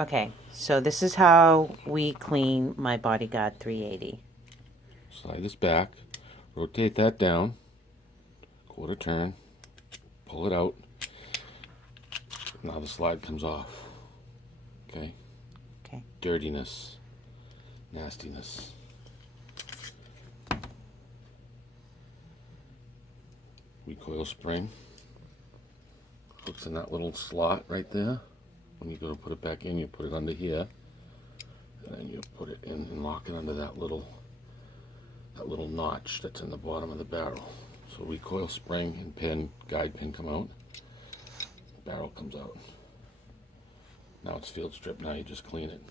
Okay, so this is how we clean my BodyGuard 380. Slide this back, rotate that down, quarter turn, pull it out. Now the slide comes off. Okay? Okay. Dirtiness, nastiness. Recoil spring. Hooks in that little slot right there. When you go to put it back in, you put it under here. And then you put it in and lock it under that little notch that's in the bottom of the barrel. So recoil spring and pin, guide pin come out. Barrel comes out. Now it's field strip. Now you just clean it.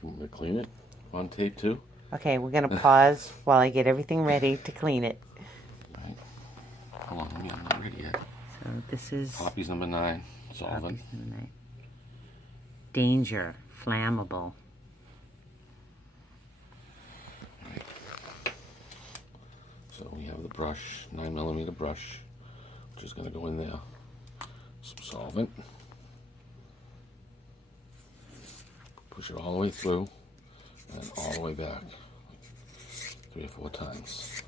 You want me to clean it on tape too? Okay, we're gonna pause while I get everything ready to clean it. Right. Hold on, I'm not ready yet. So this is Poppies number 9, solvent. danger, flammable. Right. So we have the brush, 9mm brush, which is going to go in there. Some solvent. Push it all the way through and all the way back, like 3 or 4 times.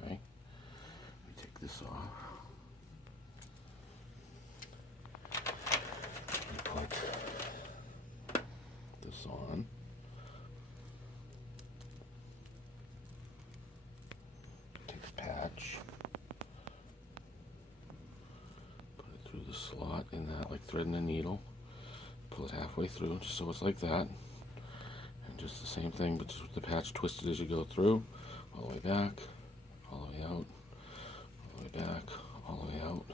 Okay, we take this off. We put this on. Take the patch. Put it through the slot in that, like threading a needle. Pull it halfway through, just so it's like that. And just the same thing, but just with the patch twisted as you go through. All the way back, all the way out, all the way back, all the way out,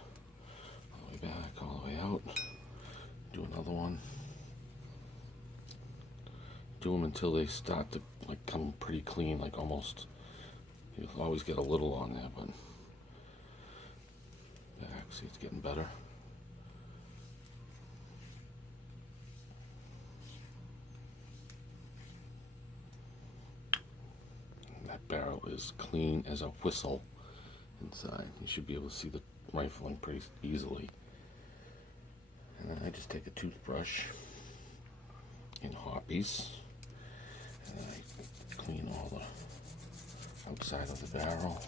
all the way back, all the way out. Do another one. Do them until they start to like come pretty clean, like almost. You'll always get a little on there, but back, see it's getting better. That barrel is clean as a whistle inside. You should be able to see the rifling pretty easily. And then I just take a toothbrush in hoppies and I clean all the outside of the barrel.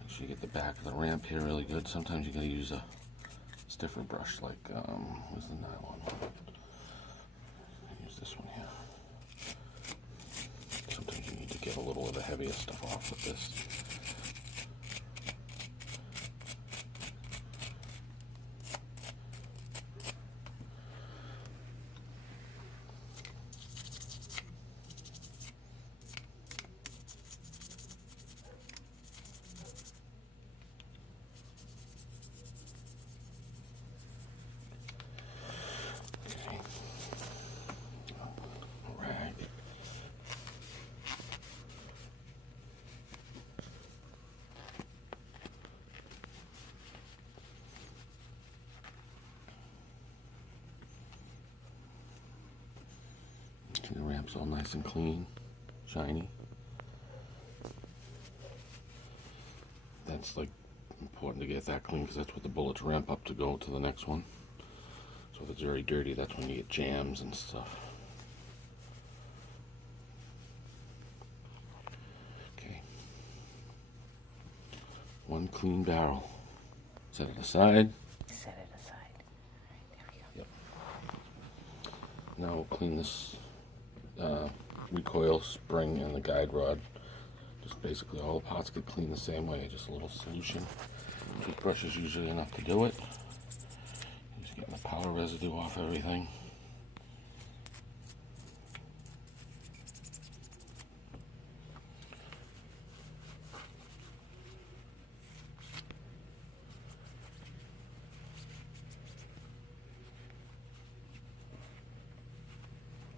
Make sure you get the back of the ramp here really good. Sometimes you gotta use a stiffer brush, like where's the nylon one? Use this one here. Sometimes you need to get a little of the heavier stuff off with this. Rag. See the ramp's all nice and clean, shiny. That's like important to get that clean because that's what the bullets ramp up to go to the next one. So if it's very dirty, that's when you get jams and stuff. Okay. One clean barrel. Set it aside. Set it aside. There we go. Yep. Now we'll clean this recoil spring and the guide rod. Just basically all the pots get cleaned the same way, just a little solution. Toothbrush is usually enough to do it. Just getting the powder residue off everything.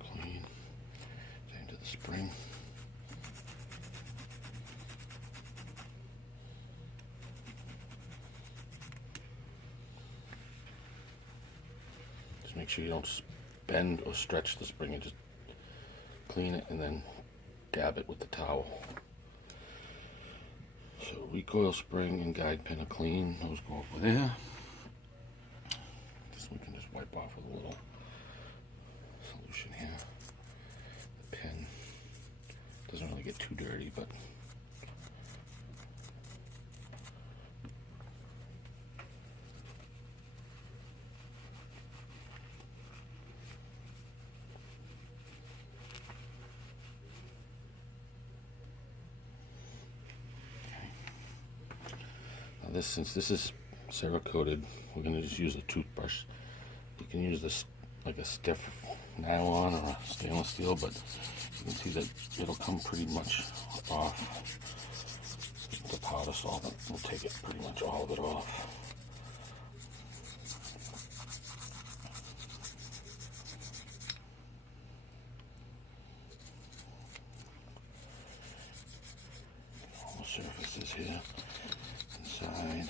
Clean. Same to the spring. Make sure you don't bend or stretch the spring. You just clean it, and then dab it with the towel. So recoil spring and guide pin are clean. Those go over there. This we can just wipe off with a little solution here. The pin doesn't really get too dirty, but since this is Cerakoted, we're going to just use a toothbrush. You can use this like a stiff nylon or a stainless steel, but you can see that it'll come pretty much off. The powder solvent will take it pretty much all of it off. All the surfaces here. Inside.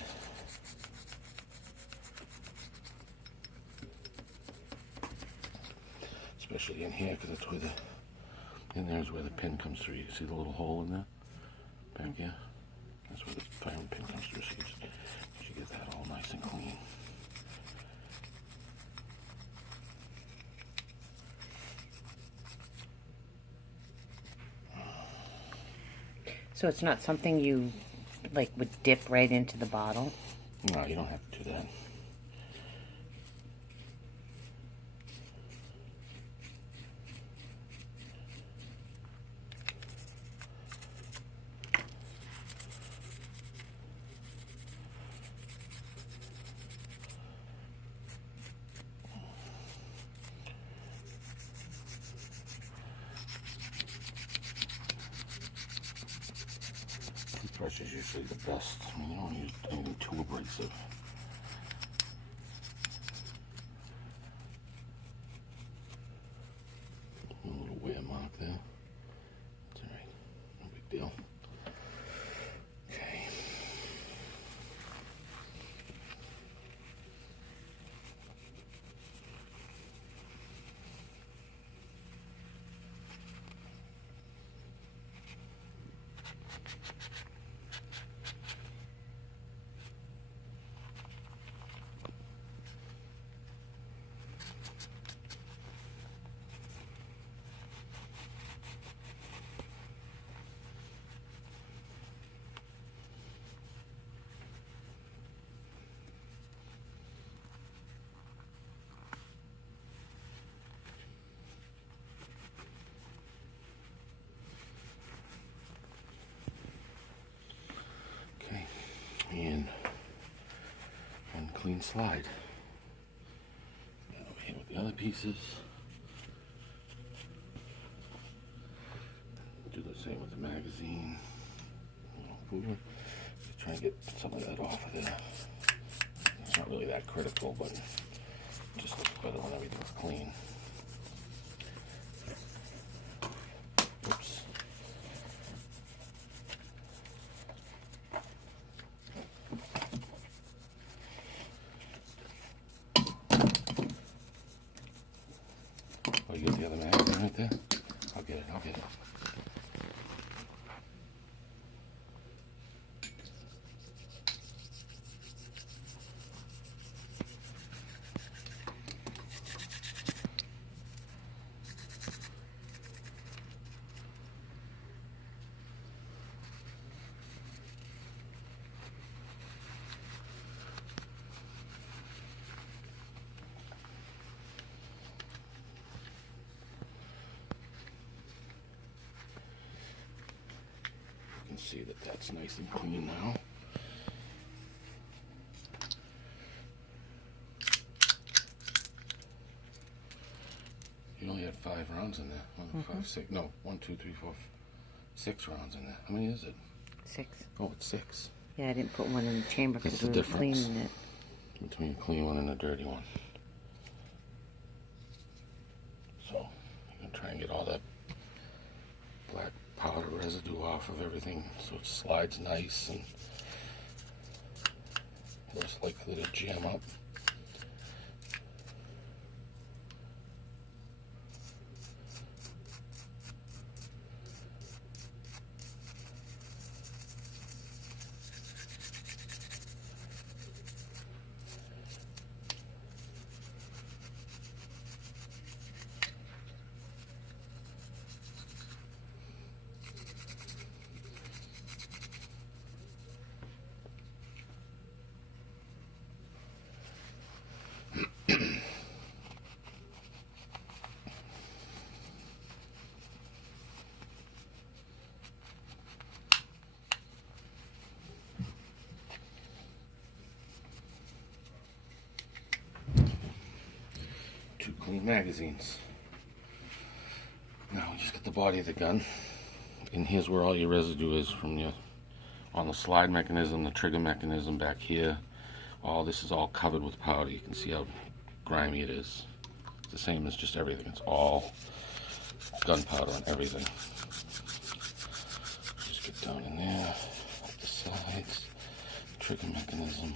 Especially in here, because that's where in there is where the pin comes through. You see the little hole in there? Back here? That's where the firing pin comes through, so you should get that all nice and clean. So it's not something you like would dip right into the bottle? No, you don't have to do that. Toothbrush is usually the best. I mean, you don't use anything too abrasive. A little wear mark there. That's alright. No big deal. Okay. And one clean slide. Over here with the other pieces. Do the same with the magazine. Try and get some of that off of there. It's not really that critical, but it just looks better when everything's clean. Oops. Oh, you got the other magazine right there? I'll get it. You can see that that's nice and clean now. You only had 5 rounds in there. 1, 2, 3, 4, 6 rounds in there. How many is it? 6. Oh, it's 6. Yeah, I didn't put one in the chamber because we were cleaning it. Between a clean one and a dirty one. So you can try and get all that black powder residue off of everything so it slides nice and less likely to jam up. magazines. Now we just get the body of the gun. And here's where all your residue is from your, on the slide mechanism, the trigger mechanism back here. All this is all covered with powder. You can see how grimy it is. It's the same as just everything. It's all gunpowder and everything. Just get down in there, up the sides, trigger mechanism.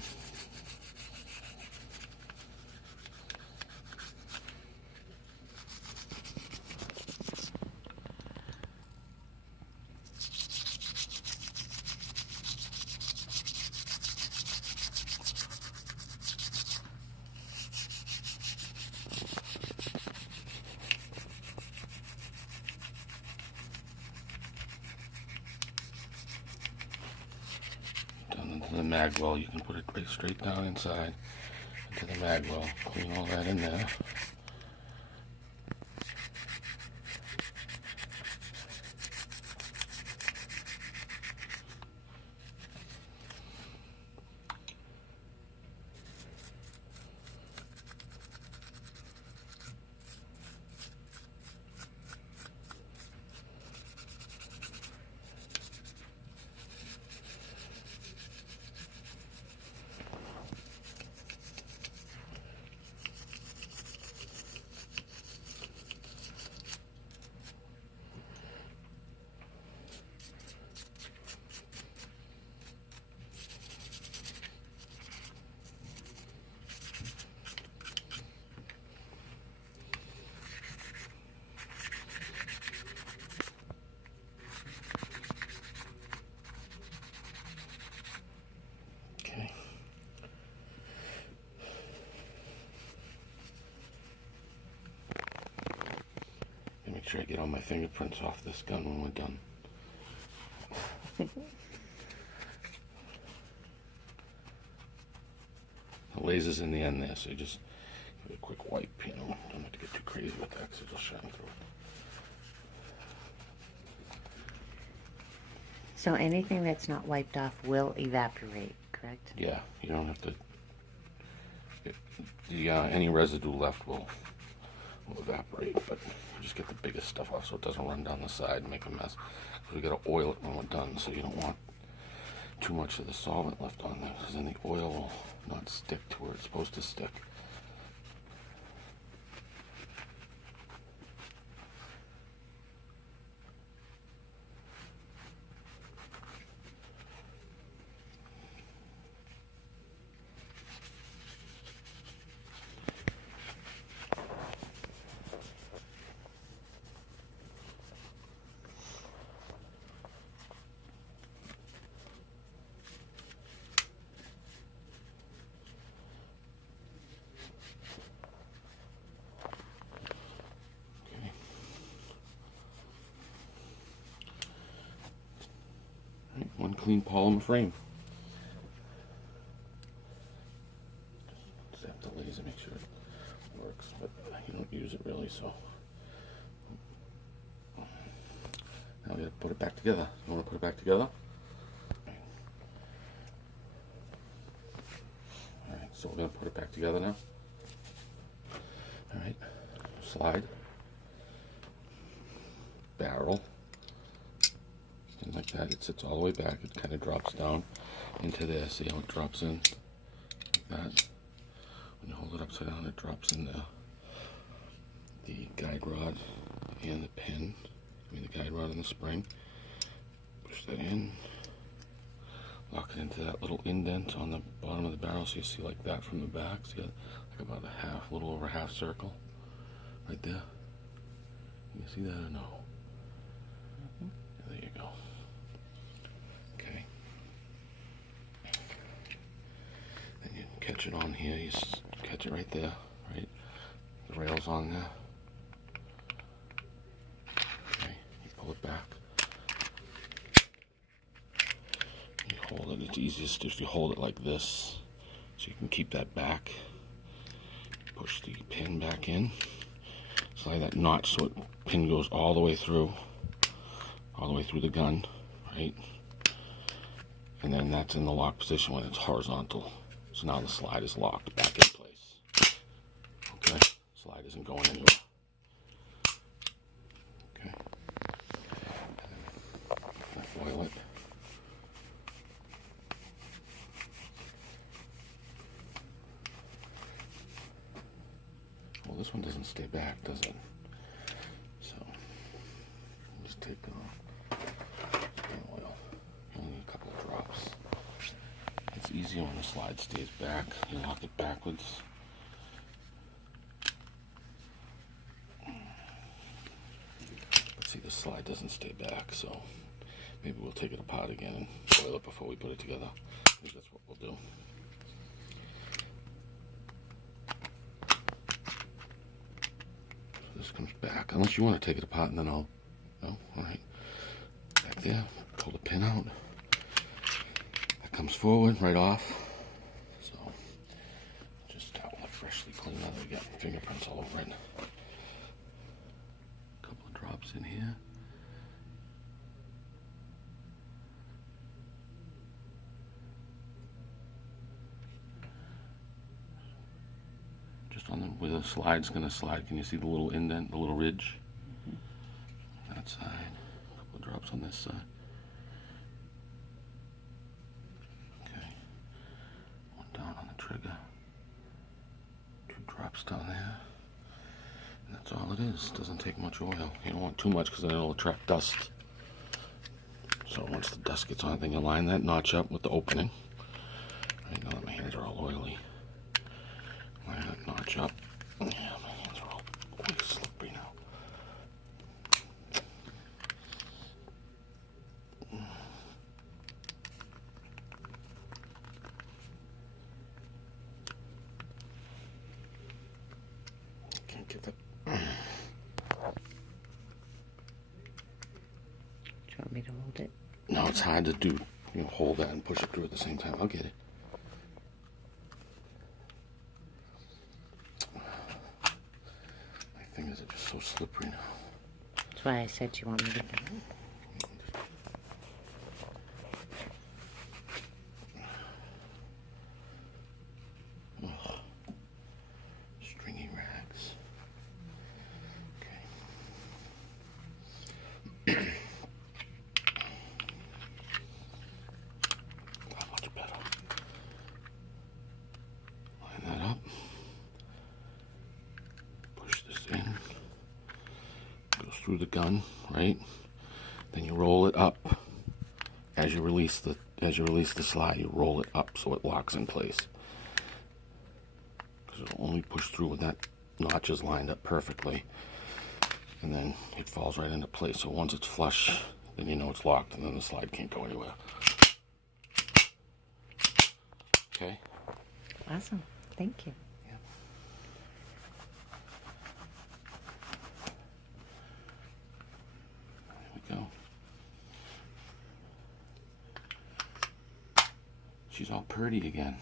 Into the mag well, you can put it right straight down inside into the mag well. Clean all that in there. Make sure I get all my fingerprints off this gun when we're done. The laser's in the end there, so you just give it a quick wipe, you know. Don't have to get too crazy with that because it'll shine through. So anything that's not wiped off will evaporate, correct? Yeah, you don't have to. Any residue left will evaporate, but just get the biggest stuff off so it doesn't run down the side and make a mess. We got to oil it when we're done, so you don't want too much of the solvent left on there, because then the oil will not stick to where it's supposed to stick. One clean polymer frame. Just zap the laser, make sure it works, but you don't use it really, so. Now we gotta put it back together. You wanna put it back together? Alright, so we're gonna put it back together now. Alright, slide, barrel. And like that, it sits all the way back. It kind of drops down into there. See how it drops in? Like that. When you hold it upside down, it drops in there. The guide rod and the pin. The guide rod and the spring. Push that in. Lock it into that little indent on the bottom of the barrel, so you see like that from the back. See, like about a little over half circle, right there. You see that or no? There you go. Okay. Then you catch it on here. You catch it right there, right? The rail's on there. Okay. You pull it back. You hold it. It's easiest if you hold it like this, so you can keep that back. Push the pin back in. Slide that notch so it pin goes all the way through the gun, right? And then that's in the lock position when it's horizontal. So now the slide is locked back in place. Okay, slide is isn't going anywhere. Okay. Oil it. Well, this one doesn't stay back, does it? So, just take oil. You only need a couple of drops. It's easier when the slide stays back. You lock it backwards. But see, the slide doesn't stay back, so maybe we'll take it apart again and oil it before we put it together. I think that's what we'll do. This comes back, unless you want to take it apart, and then I'll. No, all right. Back there, pull the pin out. That comes forward, right off. So just start with a freshly clean leather. We got fingerprints all over it. A couple of drops in here. Just on the where the slide's gonna slide. Can you see the little indent, the little ridge? Mm-hmm. That side. A couple of drops on this side. Okay. One down on the trigger. 2 drops down there. And that's all it is. Doesn't take much oil. You don't want too much because then it'll attract dust. So once the dust gets on it, then you line that notch up with the opening. Right now that my hands are all oily. Line that notch up. Yeah, my hands are all slippery now. Can't get that. Do you want me to hold it? No, it's hard to do. You know, hold that and push it through at the same time. I'll get it. Fingers are just so slippery now. That's why I said you want me to. Ugh. Stringy rags. Okay. Not much better. Line that up. In, goes through the gun, right? Then you roll it up. As you release the slide, you roll it up so it locks in place. Because it'll only push through when that notch is lined up perfectly, and then it falls right into place. So once it's flush, then you know it's locked, and then the slide can't go anywhere. Okay. Awesome. Thank you. Go. She's all purdy again.